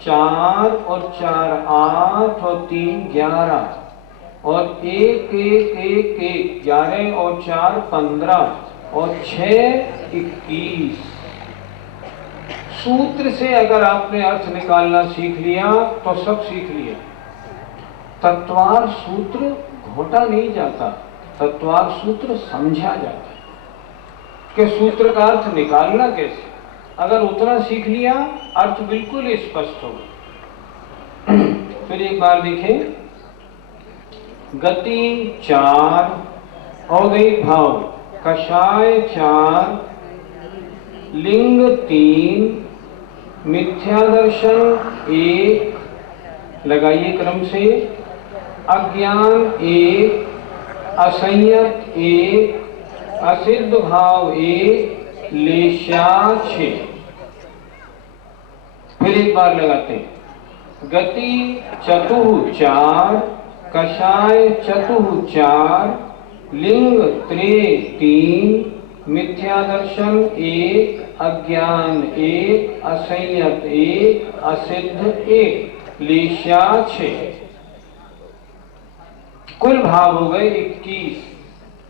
4 और 4 8 और 3 11 और 1 1 1 1 11 और 4 15 और 6 21। सूत्र से अगर आपने अर्थ निकालना सीख लिया तो सब सीख लिया। तत्वार सूत्र घोटा नहीं जाता, तत्वार सूत्र समझा जाता है कि सूत्र का अर्थ निकालना कैसे। अगर उतना सीख लिया अर्थ बिल्कुल स्पष्ट होगा। फिर एक बार देखें, गति 4, औदैहिक भाव कषाय 4, लिंग 3, मिथ्या दर्शन 1, लगाइए क्रम से, अज्ञान 1, असंयत 1, असिद्ध भाव 1, लेशा 6। फिर एक बार लगाते हैं, गति चतुः 4, कषाय चतुः 4, लिंग त्रय 3, मिथ्या दर्शन 1, अज्ञान 1, असंयत 1, असिद्ध 1, लेशा 6। कुल भाव हो गए 21।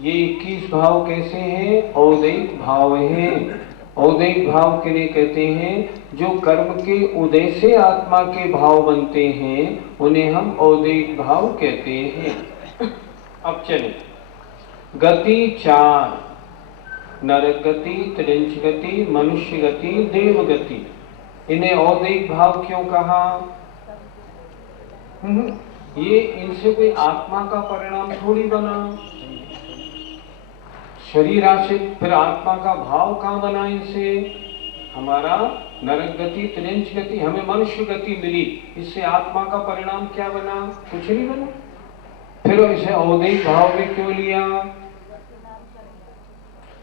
ये 21 भाव कैसे हैं? औदैहिक भाव हैं। औदैहिक भाव किन्हें कहते हैं? जो कर्म के उदय से आत्मा के भाव बनते हैं उन्हें हम औदैहिक भाव कहते हैं। अब चले, गति 4, नरक गति, त्रिंच गति, मनुष्य गति, देव गति। इन्हें औदैहिक भाव क्यों कहा? ये इनसे कोई आत्मा का परिणाम थोड़ी बना। शरीर आश्रित, फिर आत्मा का भाव कहां बना इनसे? हमारा नरक गति, त्रिंच गति, हमें मनुष्य गति मिली, इससे आत्मा का परिणाम क्या बना? कुछ नहीं बना। फिर इसे औदैहिक भाव में क्यों लिया?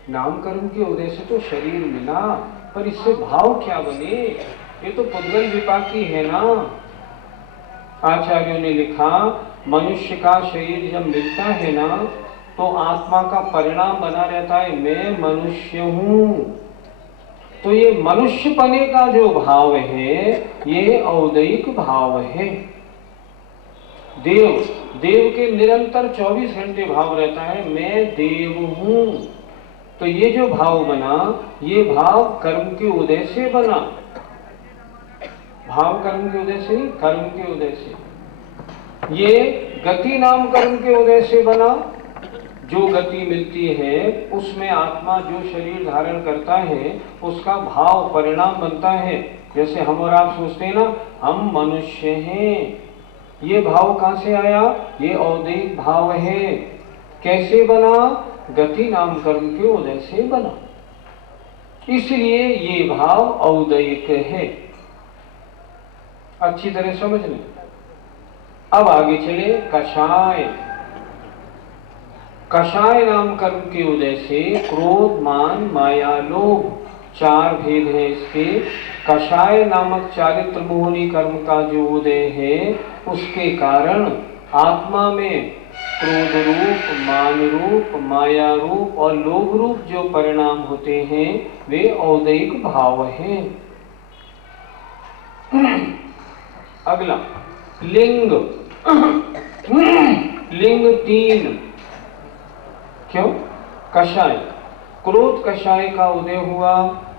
नाम कर्म के उदय से तो शरीर मिला, पर इससे भाव क्या बने? ये तो पुद्गल विपाकी है ना। आचार्यों ने लिखा, मनुष्य का शरीर जब मिलता है ना तो आत्मा का परिणाम बना रहता है, मैं मनुष्य हूं। तो ये मनुष्य पने का जो भाव है ये औदैहिक भाव है। देव, देव के निरंतर 24 घंटे भाव रहता है, मैं देव हूं। तो ये जो भाव बना, ये भाव कर्म के उदय से बना। भाव कर्म के उदय से नहीं, कर्म के उदय से। ये गति नाम कर्म के उदय से बना। जो गति मिलती है उसमें आत्मा जो शरीर धारण करता है उसका भाव परिणाम बनता है। जैसे हम और आप सोचते हैं ना, हम मनुष्य हैं, ये भाव कहां से आया? ये औदैहिक भाव है। कैसे बना? गति नाम कर्म के उदय से बना, इसलिए ये भाव औदैहिक है। अच्छी तरह समझ लें। अब आगे चले, कषाय। कषाय नाम कर्म के उदय से क्रोध, मान, माया, लोभ, 4 भेद है इसके। कषाय नामक चारित्र मोहनी कर्म का जो उदय है उसके कारण आत्मा में क्रोध रूप, मान रूप, माया रूप और लोभ रूप जो परिणाम होते हैं वे औदैहिक भाव हैं। अगला, लिंग। लिंग 3। क्यों? कषाय, क्रोध कषाय का उदय हुआ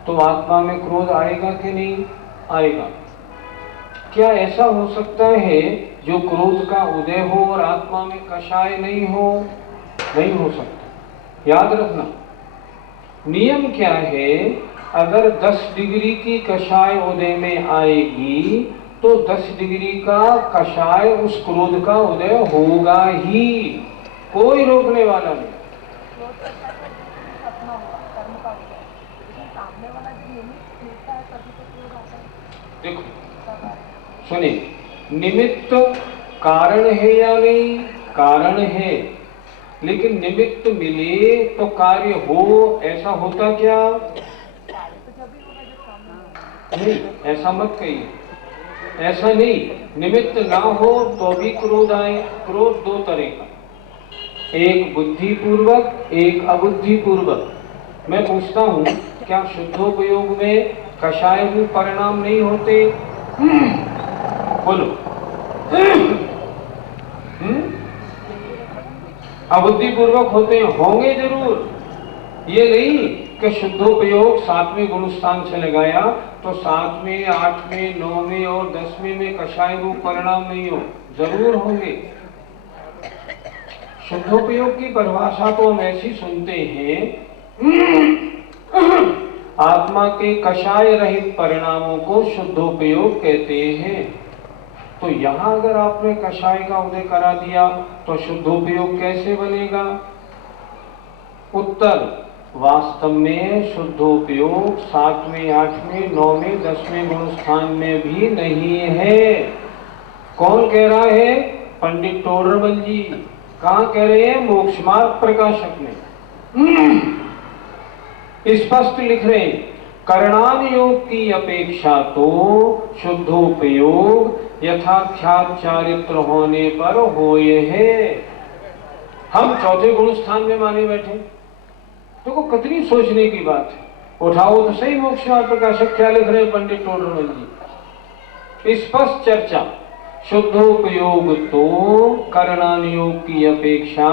तो आत्मा में क्रोध आएगा कि नहीं आएगा? क्या ऐसा हो सकता है जो क्रोध का उदय हो और आत्मा में कषाय नहीं हो? नहीं हो सकता। याद रखना, नियम क्या है, अगर 10 डिग्री की कषाय उदय में आएगी तो 10 डिग्री का कषाय उस क्रोध का उदय होगा ही, कोई रोकने वाला नहीं। देखो सुनिए, निमित्त कारण है या नहीं? कारण है, लेकिन निमित्त मिले तो कार्य हो, ऐसा होता क्या? नहीं, ऐसा मत कहिए। ऐसा नहीं, निमित्त ना हो तो भी क्रोध आए। क्रोध 2 तरह का, एक बुद्धिपूर्वक, एक अबुद्धिपूर्वक। मैं पूछता हूं, क्या शुद्धोपयोग में कषाय रूप परिणाम नहीं होते? बोलो। अबुद्धिपूर्वक होते होंगे जरूर। ये नहीं कि शुद्धोपयोग 7वें गुण स्थान से लगाया तो 7वें, 8वें, 9वें और 10वें में कषाय रूप परिणाम नहीं हो, जरूर होंगे। शुद्धोपयोग की परिभाषा तो हम ऐसी सुनते हैं, आत्मा के कषाय रहित परिणामों को शुद्धोपयोग कहते हैं। तो यहां अगर आपने कषाय का उदय करा दिया तो शुद्धोपयोग कैसे बनेगा? उत्तर, वास्तव में शुद्धोपयोग 7वें, 8वें, 9वें, 10वें गुण स्थान में भी नहीं है। कौन कह रहा है? पंडित टोडरमल जी। कहां कह रहे हैं? मोक्ष मार्ग प्रकाशक में स्पष्ट लिख रहे हैं, करणान योग की अपेक्षा तो शुद्धोपयोग यथाख्यात चारित्र होने पर होए है। हम चौथे गुण स्थान में माने बैठे। देखो कितनी सोचने की बात है। उठाओ तो सही मोक्ष मार्ग प्रकाशक क्या लिख रहे हैं पंडित टोडरमल जी। स्पष्ट चर्चा, शुद्धोपयोग तो करणान योग की अपेक्षा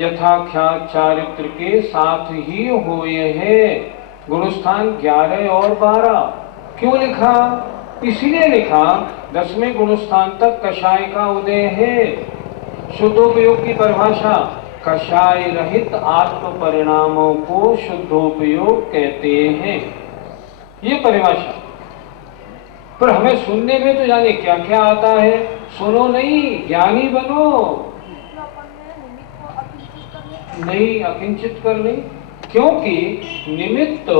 यथाख्यात चारित्र के साथ ही हुए हैं। गुणस्थान 11 और 12 क्यों लिखा? इसलिए लिखा 10वें गुणस्थान तक कषाय का उदय है। शुद्धोपयोग की परिभाषा, कषाय रहित आत्म परिणामों को शुद्धोपयोग कहते हैं। ये परिभाषा। पर हमें सुनने में तो जाने क्या क्या आता है। सुनो नहीं, ज्ञानी बनो। नहीं, अकिंचित कर नहीं, क्योंकि निमित्त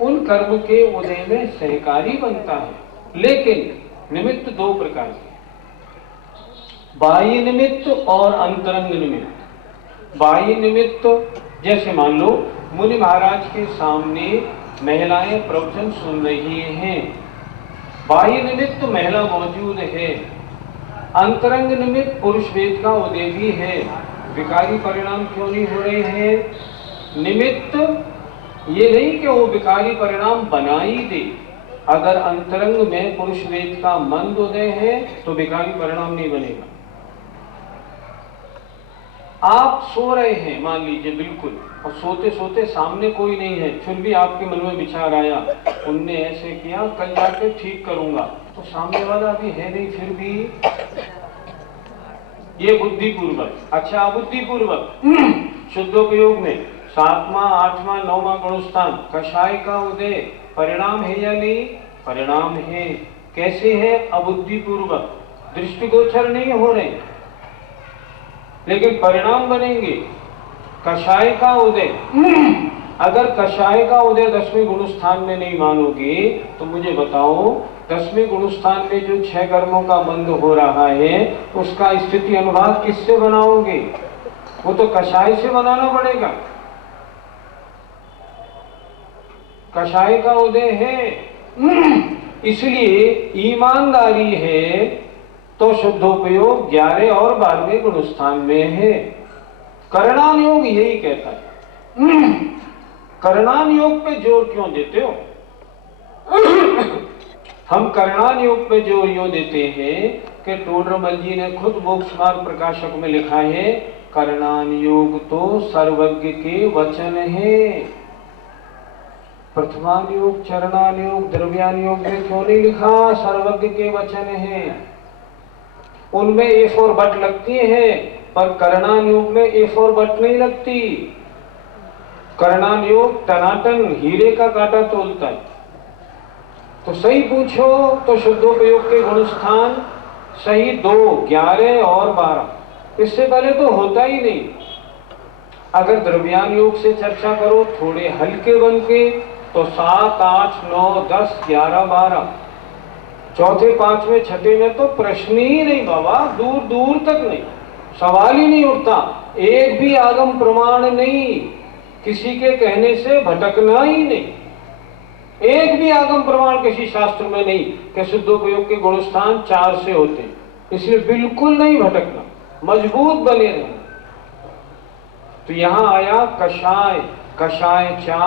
उन कर्म के उदय में सहकारी बनता है। लेकिन निमित्त दो प्रकार के, बाह्य निमित्त और अंतरंग निमित्त। बाह्य निमित्त जैसे मान लो मुनि महाराज के सामने महिलाएं प्रवचन सुन रही हैं, बाह्य निमित्त महिला मौजूद है। अंतरंग निमित्त पुरुष वेद का उदय भी है। विकारी परिणाम क्यों नहीं हो रहे हैं? निमित्त ये नहीं कि वो विकारी परिणाम बना ही दे। अगर अंतरंग में पुरुष वेद का मंद उदय है तो विकारी परिणाम नहीं बनेगा। आप सो रहे हैं मान लीजिए बिल्कुल, और सोते सोते सामने कोई नहीं है, फिर भी आपके मन में विचार आया, उनने ऐसे किया, कल जाके ठीक करूंगा, तो सामने वाला भी है नहीं, फिर भी ये बुद्धिपूर्वक। अच्छा, अबुद्धिपूर्वक शुद्धोपयोग में 7वां, 8वां, 9वां गुणस्थान कषाय का उदय परिणाम है या नहीं? परिणाम है। कैसे है? अबुद्धिपूर्वक, दृष्टिगोचर नहीं हो रहे, लेकिन परिणाम बनेंगे। कषाय का उदय, अगर कषाय का उदय 10वें गुणस्थान में नहीं मानोगे तो मुझे बताओ 10वें गुणस्थान में जो 6 कर्मों का बंध हो रहा है उसका स्थिति अनुभाग किससे बनाओगे? वो तो कषाय से बनाना पड़ेगा। कषाय का उदय है, इसलिए ईमानदारी है तो शुद्धोपयोग 11 और 12वें गुणस्थान में है। करणान योग यही कहता है। करणान योग पे जोर क्यों देते हो? हम करणान योग पे जोर यूं देते हैं कि टोडरमल जी ने खुद मोक्ष मार्ग प्रकाशक में लिखा है, करणान योग तो सर्वज्ञ के वचन है। प्रथमान योग, चरणान योग, द्रव्यान योग में क्यों नहीं लिखा सर्वज्ञ के वचन है? उनमें एफ और बट लगती है, पर करणान योग में एफ और बट नहीं लगती। करणान योग टनाटन हीरे का कांटा तोलता है। तो सही पूछो तो शुद्धोपयोग के गुणस्थान सही 2, 11 और 12, इससे पहले तो होता ही नहीं। अगर द्रव्यान योग से चर्चा करो थोड़े हल्के बन के तो 7, 8, 9, 10, 11, 12, चौथे, पांचवें, छठे में तो प्रश्न ही नहीं बाबा, दूर दूर तक नहीं, सवाल ही नहीं उठता। एक भी आगम प्रमाण नहीं, किसी के कहने से भटकना ही नहीं। एक भी आगम प्रमाण किसी शास्त्र में नहीं कि शुद्धोपयोग के गुणस्थान 4 से होते, इसलिए बिल्कुल नहीं भटकना, मजबूत बने रहना। तो यहां आया कषाय, कषाय 4